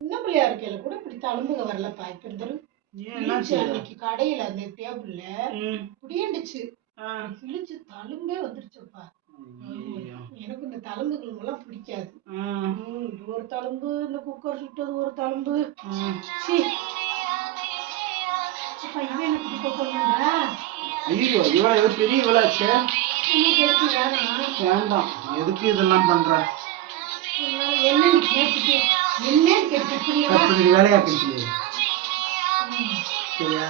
சின்ன பிள்ளையா இருக்கையில கூட இப்படி தழும்புக வரலப்பா. இப்ப இந்த கிழிச்சு அன்னைக்கு கடையில அந்த டேபிள்ல புடியண்டுச்சு. கிழிச்சு தழும்பே வந்துருச்சுப்பா. எனக்கு இந்த தழும்புகள் எல்லாம் பிடிக்காது. இது ஒரு தழும்பு, இந்த குக்கர் சுட்டது ஒரு தழும்பு. இவன் எனக்கு இப்ப பண்ணுறா. ஐயோ இவ்வளவு பெரிய இவ்வளாச்சு. வேண்டாம், எதுக்கு இதெல்லாம் பண்ற? என்னன்னு கேட்டுட்டு வேலையா பேசுது. சரியா?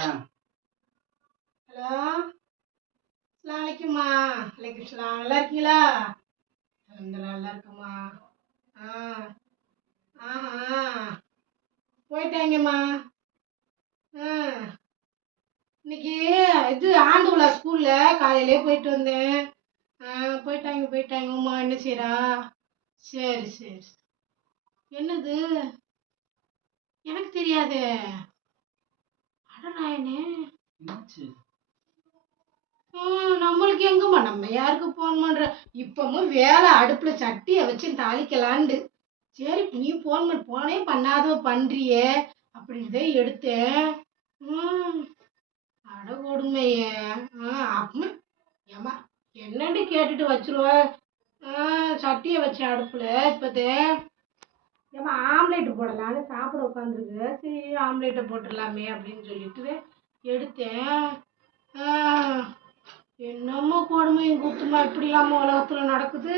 ஹலோ, அலைக்குமா. அலைக்குஸ்லாம். நல்லா இருக்கீங்களா? நல்லா இருக்குமா. போயிட்டாங்கம்மா. இன்னைக்கு இது ஆண்டு விழா ஸ்கூல்ல காலையிலே போயிட்டு வந்தேன். போயிட்டாங்க உமா. என்ன செய்யறா? சரி சரி. என்னது எனக்கு தெரியாது. அடநாயனே, நம்மளுக்கு எங்கம்மா, நம்ம யாருக்கு போன் பண்ற? இப்பவும் வேலை அடுப்புல சட்டியை வச்சு தாளிக்கலாண்டு. சரி நீ போனே பண்ணாத பண்றியே அப்படின்றதே எடுத்தேன். அட கொடுமையே. ஏமா என்னன்னு கேட்டுட்டு வச்சிருவ. சட்டியை வச்ச அடுப்புல இப்பதே ஏமா ஆம்லேட் போடலான்னு சாப்பிட உட்காந்துருக்கு. சரி ஆம்லேட்டை போட்டுடலாமே அப்படின்னு சொல்லிட்டு எடுத்தேன். என்னமோ கொடுமையும் குத்துமா இப்படிலாம உலகத்துல நடக்குது.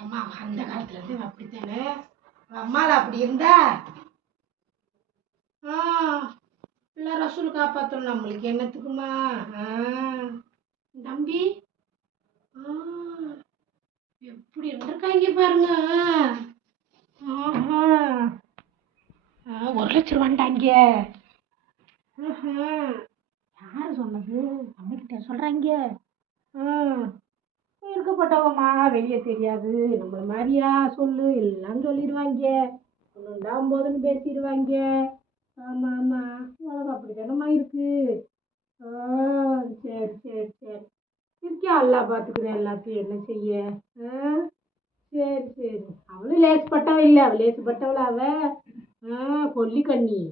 ஏம்மா அந்த காலத்துல இருந்து அப்படித்தானே. அம்மால அப்படி இருந்தா பிள்ளை ரசூல் காப்பாற்றணும், நம்மளுக்கு என்னத்துக்குமா. தம்பி எப்படி இருந்திருக்காங்க பாருங்க. 1,00,000 ரூபாண்டாங்க. யாரு சொன்னது? நம்மகிட்ட சொல்றாங்க. இருக்கப்பட்டவங்கம்மா, வெளியே தெரியாது. நம்மள மாதிரியா சொல்லு, எல்லாம் சொல்லிடுவாங்க. ஒன்றுண்டாம் போதுன்னு பேசிடுவாங்க. ஆமா ஆமா, உலகம் அப்படி தானம்மா இருக்கு. சரி சரி சரி. இருக்கியா? அல்லா பார்த்துக்கிறேன் எல்லாத்தையும். என்ன செய்ய? சரி சரி. அவளும் லேசுப்பட்டவ இல்லை. அவள் லேசுப்பட்டவள அவ கொல்லிக்கண்ணி.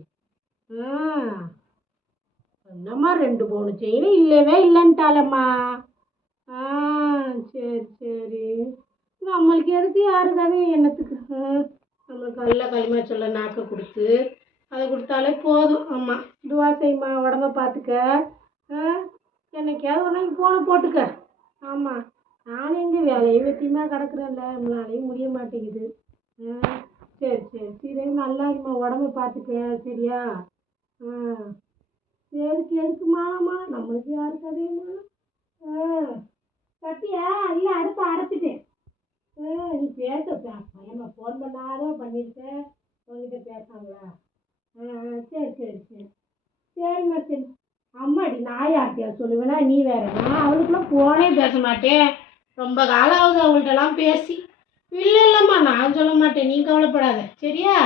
என்னம்மா 2 பவுன் செயின் இல்லவே இல்லைன்ட்டாலம்மா. சரி சரி. நம்மளுக்கு எதுக்கு யாரு கதையும் என்னத்துக்கு? நம்மளுக்கு நல்ல களிமா சொல்ல நாக்க கொடுத்து அதை கொடுத்தாலே போதும். ஆமாம், துவா செய்யுமா, உடம்ப பார்த்துக்க. என்னைக்காவது ஒரு நாளைக்கு போன போட்டுக்க. ஆமாம், நானும் எங்கே வேலையும் வெட்டியுமா கிடக்குறேன்ல, நம்மளாலையும் முடிய மாட்டேங்குது. சரி சரி. சரி நல்லா இருக்குமா, உடம்ப பார்த்துக்க. சரியா? எதுக்குமாமா, நம்மளுக்கு யாரு கதையுமா. கட்டியா? இல்லை, அடுப்பை அடைச்சிட்டேன். நீ பேச பையனை ஃபோன் பண்ணாத பண்ணியிருக்கேன். உங்ககிட்ட பேசாங்களா? சரி சரி சரி. சரிம்மா சரி. அம்மாடி, நான் யார்கிட்டயா சொல்லுவேனா? நீ வேற. நான் அவளுக்குலாம் ஃபோனே பேச மாட்டேன். ரொம்ப காலம் ஆகுது அவங்கள்ட்டலாம் பேசி. இல்லைம்மா, நான் சொல்ல மாட்டேன், நீ கவலைப்படாத. சரியா?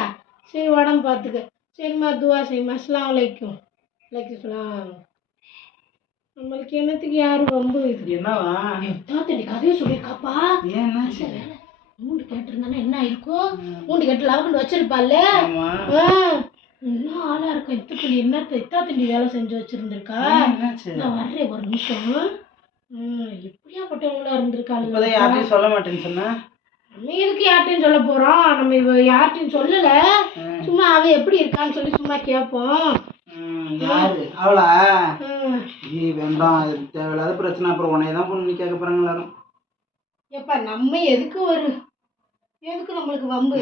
சரி, உடம்பு பார்த்துக்க. சரிம்மா, துவா செய்யுமா. அஸ்ஸலாமு அலைக்கும். அலைக்கும். நம்மளுக்கு என்னத்துக்கு யாரு வம்பு? என்னவா கதையை சொல்லியிருக்காப்பா. மூண்டு கேட்டிருந்தானே என்ன ஆயிருக்கும்? மூண்டு கேட்டு லவக்கண்டு வச்சிருப்பாள்ல. இன்னும் ஆளா இருக்கும். இத்துக்குள்ளி என்னத்த இத்தாத்தண்டி வேலை செஞ்சு வச்சிருந்திருக்கா. நான் வர்றேன் ஒரு நிமிஷம். எப்படியாப்பட்டவங்களா இருந்திருக்காங்க. யார்ட்டையும் சொல்ல மாட்டேன்னு சொன்னா நம்ம எதுக்கு யார்ட்டையும் சொல்ல போறோம்? நம்ம இவ யார்ட்டையும் சொல்லல. சும்மா அவ எப்படி இருக்கான்னு சொல்லி சும்மா கேட்போம். யாரு அவளா? வேண்டாம், தேவையில்லாத பிரச்சனை. அப்புறம் உன்னையதான் பொண்ணு கேட்க போறாங்க எல்லாரும். எப்ப நம்ம எதுக்கு நம்மளுக்கு வம்பு?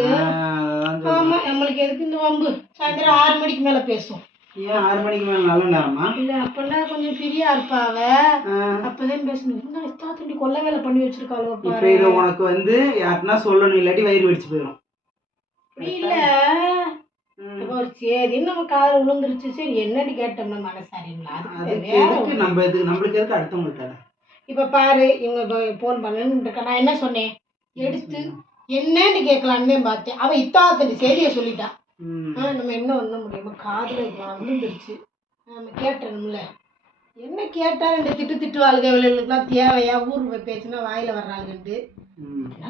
ஆமா, நம்மளுக்கு எதுக்கு இந்த வம்பு? சாயந்தரம் 6 மணிக்கு மேல பேசும். ஏன் 6 மணிக்கு மேல நல்ல நேரமா? இல்ல, அப்பெல்லாம் கொஞ்சம் ஃப்ரீயா இருப்பாவ. அப்பதான் பேசணும். இன்னும் இத்தாத்தண்டி கொல்ல வேலை பண்ணி வச்சிருக்காளுவ பாரு. இப்ப இது உனக்கு யாருன்னா சொல்லணும், இல்லாட்டி வயிறு வெடிச்சு போயிடும். இல்ல, சரின்னு நம்ம காதல் விழுந்துருச்சு. சரி என்னன்னு கேட்டோம்னா மனசாரிங்களா? நம்மளுக்கு எதுக்கு அடுத்தவங்கள்ட்ட? இப்ப பாரு, இவங்க போன் பண்ணு. நான் என்ன சொன்னேன்? எடுத்து என்னன்னு கேட்கலான்னு பார்த்தேன். அவ இத்தாத்தண்டி செய்தியை சொல்லிட்டா. நம்ம என்ன பண்ண முடியுமா? காதுல விழுந்துருச்சு. நம்ம கேட்டணும்ல. என்ன கேட்டா இந்த திட்டுவாளுங்க. இவளுக்குலாம் தேவையா? ஊர் பேச்சுன்னா வாயில வர்றாங்கன்ட்டு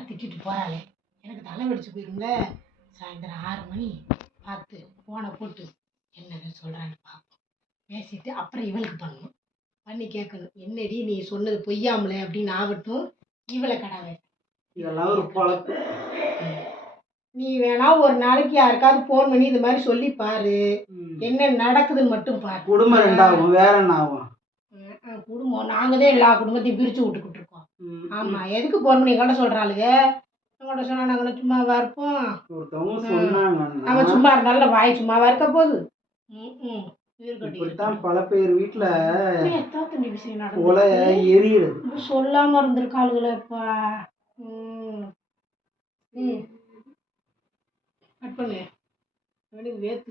திட்டிட்டு போறாளே. எனக்கு தலை வெடிச்சு போயிரும்ல. சாயந்தரம் 6 மணி பார்த்து ஃபோனை போட்டு என்னன்னு சொல்கிறான்னு பார்ப்போம். பேசிட்டு அப்புறம் இவளுக்கு பண்ணணும். பண்ணி கேட்கணும், என்னடி நீ சொன்னது பொய்யாமலே அப்படின்னு ஆகட்டும். இவளை கடாவே இதெல்லாம் ஒரு பழப்பு. நீ வேணா ஒரு நாளைக்கு யாருக்காவது ஃபோன் பண்ணி இந்த மாதிரி சொல்லி பாரு, என்ன நடக்குதுன்னு மட்டும் பாரு. குடும்பம் ரெண்டாகும், வேற என்ன ஆகும்? குடும்பம் நாங்கள் தான் எல்லா குடும்பத்தையும் பிரித்து விட்டுக்கிட்டு இருக்கோம். ஆமாம், எதுக்கு ஃபோன் பண்ணி கண்ட சொல்கிறாளுங்க? உங்கள்கிட்ட சொன்னால் நாங்கள் சும்மாவா இருப்போம்? ஒருத்தவங்க சொன்னாங்க, நம்ம சும்மா இருந்தாலும் வாய் சும்மாவா இருக்க போகுது. இப்படித்தான் பல பேர் வீட்டுல எத்தனை விஷயம் நடக்கும் கொலை எரியுது. சொல்லாம இருந்திருக்காளுங்களேப்பா. கட் பண்ணு. வேத்து